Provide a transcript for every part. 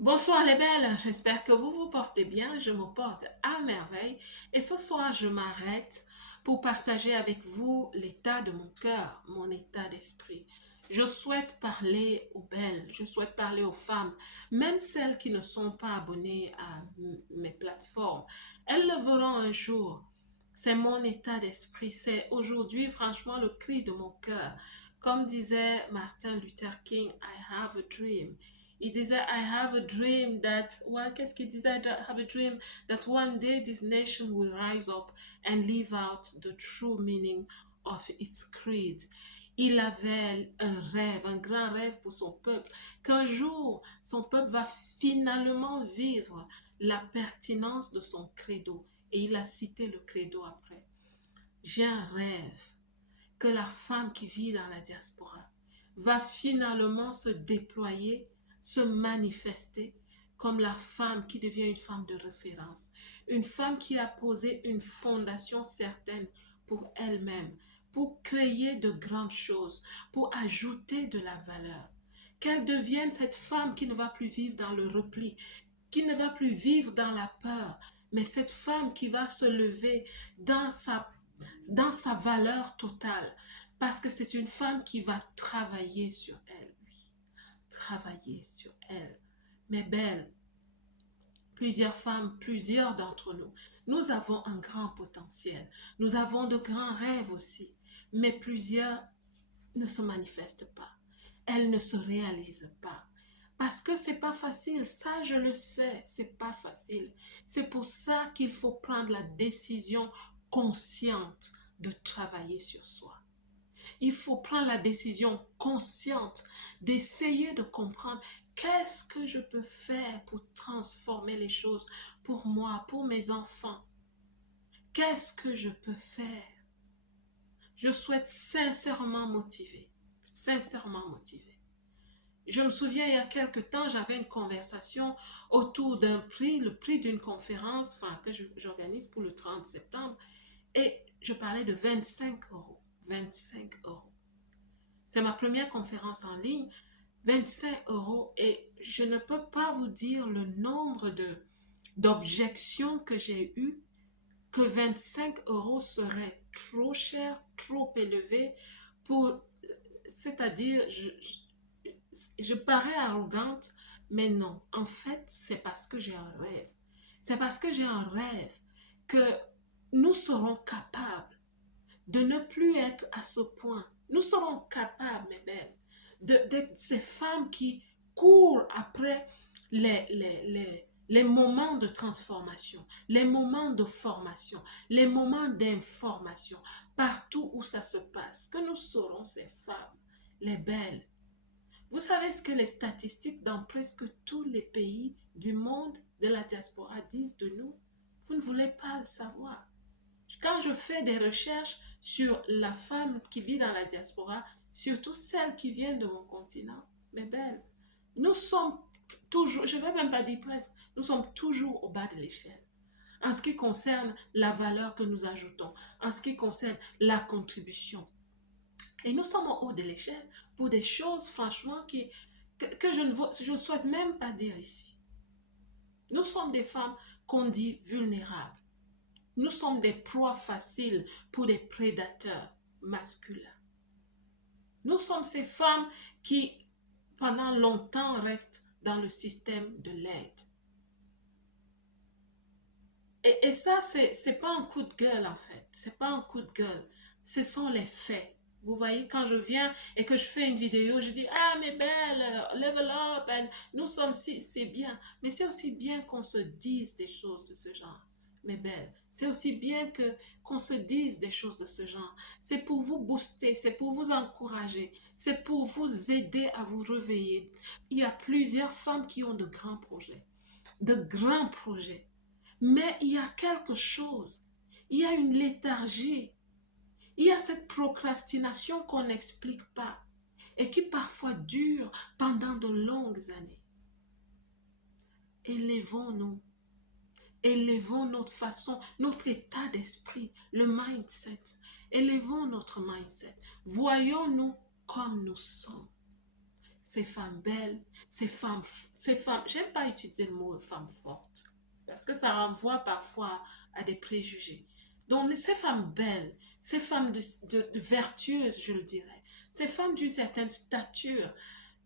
Bonsoir les belles, j'espère que vous vous portez bien, je me porte à merveille et ce soir je m'arrête pour partager avec vous l'état de mon cœur, mon état d'esprit. Je souhaite parler aux belles, je souhaite parler aux femmes, même celles qui ne sont pas abonnées à mes plateformes. Elles le verront un jour. C'est mon état d'esprit, c'est aujourd'hui franchement le cri de mon cœur. Comme disait Martin Luther King, I have a dream. Il disait, I have a dream that, qu'est-ce qu'il disait? I have a dream that one day this nation will rise up and live out the true meaning of its creed. Il avait un rêve, un grand rêve pour son peuple, qu'un jour, son peuple va finalement vivre la pertinence de son credo. Et il a cité le credo après. J'ai un rêve que la femme qui vit dans la diaspora va finalement se déployer, se manifester comme la femme qui devient une femme de référence, une femme qui a posé une fondation certaine pour elle-même, pour créer de grandes choses, pour ajouter de la valeur. Qu'elle devienne cette femme qui ne va plus vivre dans le repli, qui ne va plus vivre dans la peur, mais cette femme qui va se lever dans sa valeur totale, parce que c'est une femme qui va travailler sur elle, oui, travailler sur elle. Mais belle, plusieurs femmes, plusieurs d'entre nous, nous avons un grand potentiel, nous avons de grands rêves aussi, mais plusieurs ne se manifestent pas, elles ne se réalisent pas. Parce que c'est pas facile, ça je le sais, c'est pas facile. C'est pour ça qu'il faut prendre la décision consciente de travailler sur soi. Il faut prendre la décision consciente d'essayer de comprendre qu'est-ce que je peux faire pour transformer les choses pour moi, pour mes enfants. Qu'est-ce que je peux faire? Je souhaite sincèrement motiver, sincèrement motiver. Je me souviens, il y a quelque temps, j'avais une conversation autour d'un prix, le prix d'une conférence que j'organise pour le 30 septembre, et je parlais de 25 euros. 25 euros. C'est ma première conférence en ligne, 25 euros, et je ne peux pas vous dire le nombre d'objections que j'ai eues, que 25 euros serait trop cher, trop élevé pour, c'est-à-dire, je parais arrogante, mais non. En fait, c'est parce que j'ai un rêve. C'est parce que j'ai un rêve que nous serons capables de ne plus être à ce point. Nous serons capables, mes belles, d'être ces femmes qui courent après les moments de transformation, les moments de formation, les moments d'information, partout où ça se passe, que nous serons ces femmes, les belles. Vous savez ce que les statistiques dans presque tous les pays du monde de la diaspora disent de nous? Vous ne voulez pas le savoir. Quand je fais des recherches sur la femme qui vit dans la diaspora, surtout celle qui vient de mon continent, mes belles, nous sommes toujours, je ne vais même pas dire presque, nous sommes toujours au bas de l'échelle. En ce qui concerne la valeur que nous ajoutons, en ce qui concerne la contribution. Et nous sommes au haut de l'échelle pour des choses, franchement, que je ne souhaite même pas dire ici. Nous sommes des femmes qu'on dit vulnérables. Nous sommes des proies faciles pour des prédateurs masculins. Nous sommes ces femmes qui, pendant longtemps, restent dans le système de l'aide. Et ça, c'est pas un coup de gueule, en fait. C'est pas un coup de gueule. Ce sont les faits. Vous voyez, quand je viens et que je fais une vidéo, je dis, ah, mes belles, level up, and nous sommes si, c'est bien. Mais c'est aussi bien qu'on se dise des choses de ce genre, mes belles. C'est aussi bien qu'on se dise des choses de ce genre. C'est pour vous booster, c'est pour vous encourager, c'est pour vous aider à vous réveiller. Il y a plusieurs femmes qui ont de grands projets, de grands projets. Mais il y a quelque chose, il y a une léthargie, il y a cette procrastination qu'on n'explique pas et qui parfois dure pendant de longues années. Élevons-nous, élevons notre façon, notre état d'esprit, le mindset. Élevons notre mindset. Voyons-nous comme nous sommes. ces femmes belles, ces femmes, j'aime pas utiliser le mot femme forte, parce que ça renvoie parfois à des préjugés. Donc, ces femmes belles, ces femmes de vertueuses, je le dirais, ces femmes d'une certaine stature,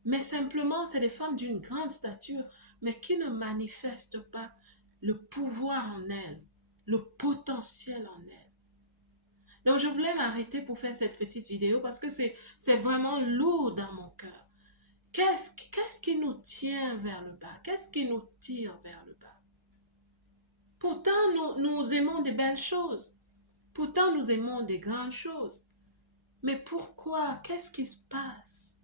mais simplement, c'est des femmes d'une grande stature, mais qui ne manifestent pas le pouvoir en elles, le potentiel en elles. Donc, je voulais m'arrêter pour faire cette petite vidéo parce que c'est vraiment lourd dans mon cœur. Qu'est-ce qui nous tient vers le bas? Qu'est-ce qui nous tire vers le bas? Pourtant, nous aimons des belles choses. Pourtant, nous aimons des grandes choses. Mais pourquoi? Qu'est-ce qui se passe?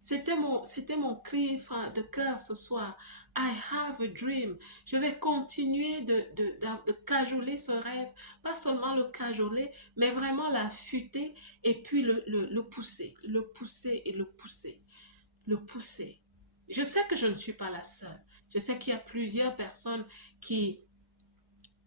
C'était mon cri de cœur ce soir. I have a dream. Je vais continuer de cajoler ce rêve. Pas seulement le cajoler, mais vraiment l'affûter et puis le pousser. Le pousser et le pousser. Le pousser. Je sais que je ne suis pas la seule. Je sais qu'il y a plusieurs personnes qui,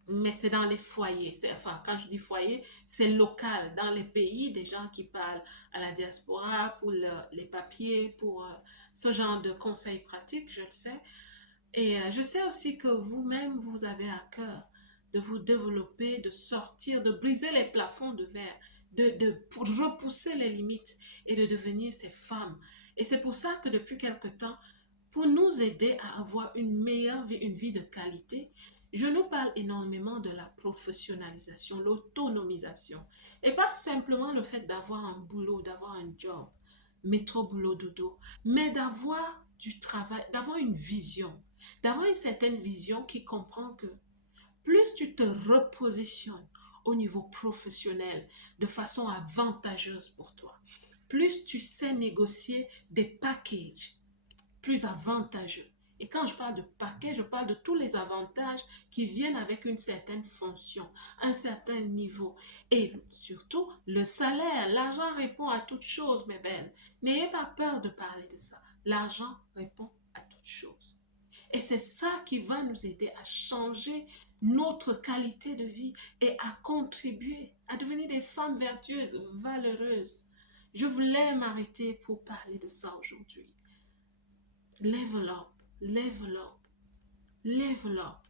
mais c'est dans les foyers. Enfin, quand je dis foyer, c'est local, dans les pays, des gens qui parlent à la diaspora pour les papiers, pour ce genre de conseils pratiques, je le sais. Et je sais aussi que vous-même, vous avez à cœur de vous développer, de sortir, de briser les plafonds de verre, pour repousser les limites et de devenir ces femmes. Et c'est pour ça que depuis quelque temps, pour nous aider à avoir une meilleure vie, une vie de qualité, je nous parle énormément de la professionnalisation, l'autonomisation. Et pas simplement le fait d'avoir un boulot, d'avoir un job, métro, boulot, dodo, mais d'avoir du travail, d'avoir une vision, d'avoir une certaine vision qui comprend que plus tu te repositionnes au niveau professionnel de façon avantageuse pour toi, plus tu sais négocier des packages plus avantageux. Et quand je parle de paquet, je parle de tous les avantages qui viennent avec une certaine fonction, un certain niveau. Et surtout, le salaire, l'argent répond à toute chose, mes belles. N'ayez pas peur de parler de ça. L'argent répond à toute chose. Et c'est ça qui va nous aider à changer notre qualité de vie et à contribuer à devenir des femmes vertueuses, valeureuses. Je voulais m'arrêter pour parler de ça aujourd'hui. Level up, level up, level up.